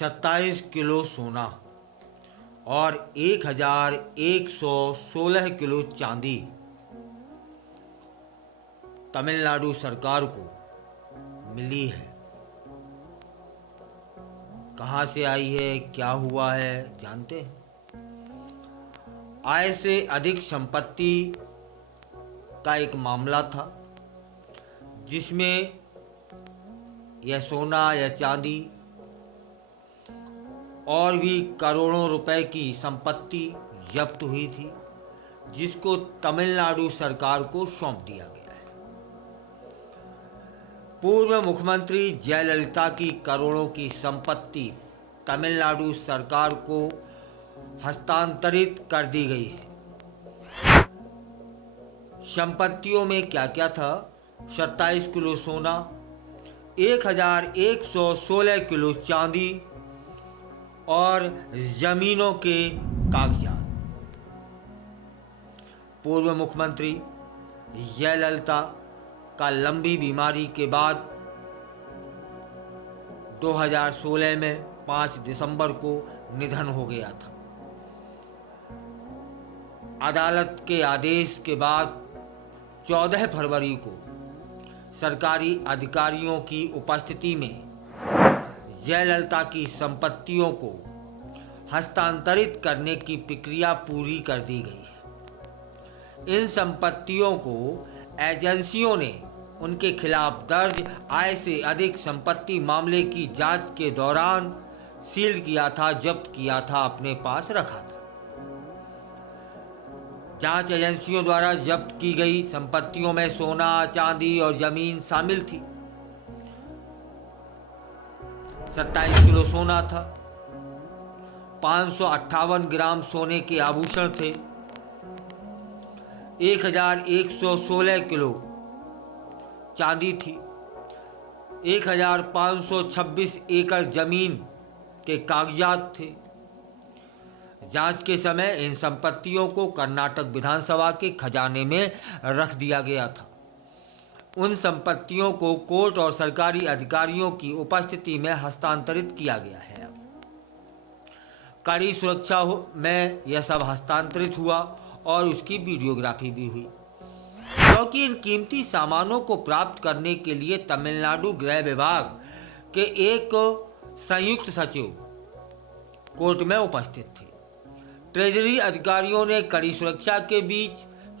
27 kilo सोना और 1116 kilo चांदी तमिलनाडु सरकार को मिली है। कहां से आई है, क्या हुआ है, जानते हैं? आय से अधिक संपत्ति का एक मामला था जिसमें यह सोना या चांदी और भी करोड़ों रुपए की संपत्ति जब्त हुई थी, जिसको तमिलनाडु सरकार को सौंप दिया गया है। पूर्व मुख्यमंत्री जयललिता की करोड़ों की संपत्ति तमिलनाडु सरकार को हस्तांतरित कर दी गई है। संपत्तियों में क्या क्या था? 27 किलो सोना, 1116 किलो चांदी और जमीनों के कागजात। पूर्व मुख्यमंत्री जयललिता का लंबी बीमारी के बाद 2016 में 5 दिसंबर को निधन हो गया था। अदालत के आदेश के बाद 14 फरवरी को सरकारी अधिकारियों की उपस्थिति में जयललिता की संपत्तियों को हस्तांतरित करने की प्रक्रिया पूरी कर दी गई है। इन संपत्तियों को एजेंसियों ने उनके खिलाफ दर्ज आय से अधिक संपत्ति मामले की जांच के दौरान सील किया था, जब्त किया था, अपने पास रखा था। जांच एजेंसियों द्वारा जब्त की गई संपत्तियों में सोना, चांदी और जमीन शामिल थी। 27 किलो सोना था, 558 ग्राम सोने के आभूषण थे, 1116 किलो चांदी थी, 1526 एकड़ जमीन के कागजात थे। जांच के समय इन संपत्तियों को कर्नाटक विधानसभा के खजाने में रख दिया गया था। उन संपत्तियों को कोर्ट और सरकारी अधिकारियों की उपस्थिति में हस्तांतरित किया गया है। कड़ी सुरक्षा में यह सब हस्तांतरित हुआ और उसकी वीडियोग्राफी भी हुई, क्योंकि इन कीमती सामानों को प्राप्त करने के लिए तमिलनाडु गृह विभाग के एक संयुक्त सचिव कोर्ट में उपस्थित थे। ट्रेजरी अधिकारियों ने कड़ी सुरक्षा के बीच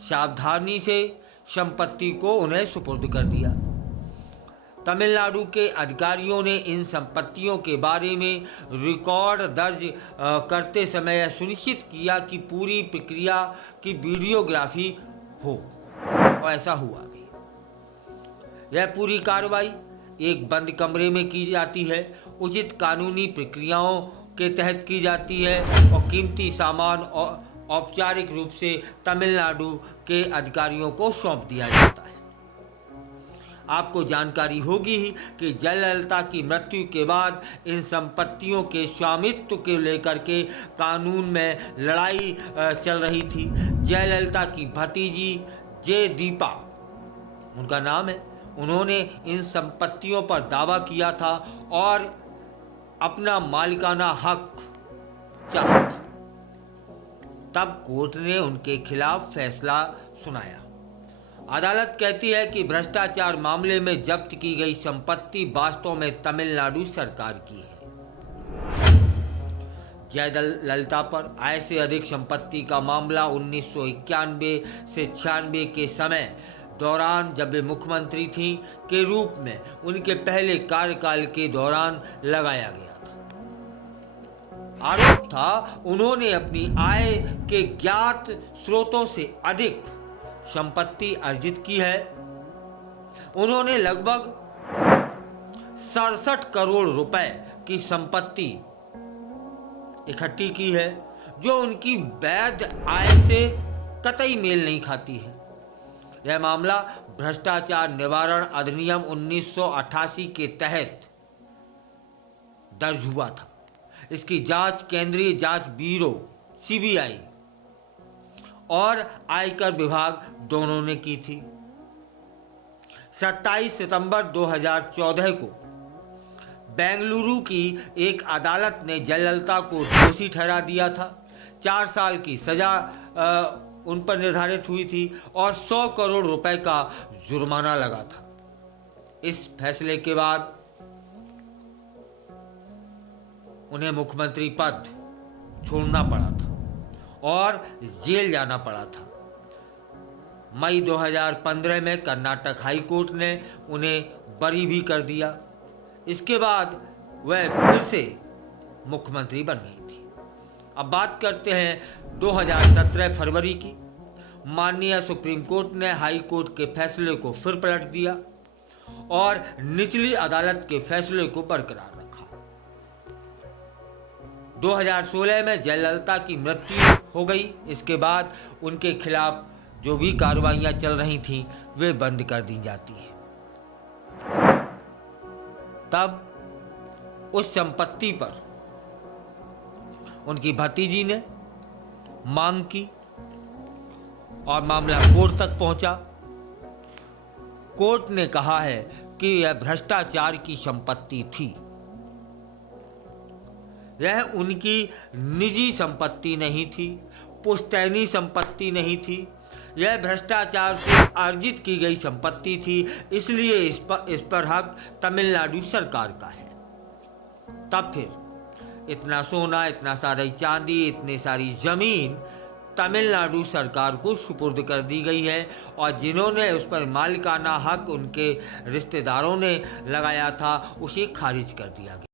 सावधानी से संपत्ति को उन्हें सुपुर्द कर दिया। तमिलनाडु के अधिकारियों ने इन संपत्तियों के बारे में रिकॉर्ड दर्ज करते समय यह सुनिश्चित किया कि पूरी प्रक्रिया की वीडियोग्राफी हो, और ऐसा हुआ भी। यह पूरी कार्रवाई एक बंद कमरे में की जाती है, उचित कानूनी प्रक्रियाओं के तहत की जाती है और कीमती सामान औपचारिक रूप से तमिलनाडु के अधिकारियों को सौंप दिया जाता है। आपको जानकारी होगी ही कि जयललिता की मृत्यु के बाद इन संपत्तियों के स्वामित्व को लेकर के कानून में लड़ाई चल रही थी। जयललिता की भतीजी जे दीपा उनका नाम है, उन्होंने इन संपत्तियों पर दावा किया था और अपना मालिकाना हक चाहा था। तब कोर्ट ने उनके खिलाफ फैसला सुनाया। अदालत कहती है कि भ्रष्टाचार मामले में जब्त की गई संपत्ति वास्तव में तमिलनाडु सरकार की है। जयललिता पर आय से अधिक संपत्ति का मामला 1991 से 96 के समय दौरान, जब वे मुख्यमंत्री थी, के रूप में उनके पहले कार्यकाल के दौरान लगाया गया था। आरोप था उन्होंने अपनी आय के ज्ञात स्रोतों से अधिक संपत्ति अर्जित की है। उन्होंने लगभग 67 करोड़ रुपए की संपत्ति इकट्ठी की है, जो उनकी वैध आय से कतई मेल नहीं खाती है। यह मामला भ्रष्टाचार निवारण अधिनियम 1988 के तहत दर्ज हुआ था। इसकी जांच केंद्रीय जांच ब्यूरो सीबीआई और आयकर विभाग दोनों ने की थी। 27 सितंबर 2014 को बेंगलुरु की एक अदालत ने जयललिता को दोषी ठहरा दिया था। 4 साल की सजा उन पर निर्धारित हुई थी और 100 करोड़ रुपए का जुर्माना लगा था। इस फैसले के बाद उन्हें मुख्यमंत्री पद छोड़ना पड़ा था और जेल जाना पड़ा था। मई 2015 में कर्नाटक हाई कोर्ट ने उन्हें बरी भी कर दिया। इसके बाद वह फिर से मुख्यमंत्री बन गई थी। अब बात करते हैं 2017 फरवरी की। माननीय सुप्रीम कोर्ट ने हाई कोर्ट के फैसले को फिर पलट दिया और निचली अदालत के फैसले को बरकरार रखा। 2016 में जयललिता की मृत्यु हो गई। इसके बाद उनके खिलाफ जो भी कार्रवाइयां चल रही थीं वे बंद कर दी जाती हैं। तब उस संपत्ति पर उनकी भतीजी ने मांग की और मामला कोर्ट तक पहुंचा। कोर्ट ने कहा है कि यह भ्रष्टाचार की संपत्ति थी। यह उनकी निजी संपत्ति नहीं थी, पुश्तैनी संपत्ति नहीं थी। यह भ्रष्टाचार से अर्जित की गई संपत्ति थी, इसलिए इस पर हक तमिलनाडु सरकार का है। तब फिर इतना सोना, इतना सारी चांदी, इतनी सारी जमीन तमिलनाडु सरकार को सुपुर्द कर दी गई है और जिन्होंने उस पर मालिकाना हक उनके रिश्तेदारों ने लगाया था उसे खारिज कर दिया गया।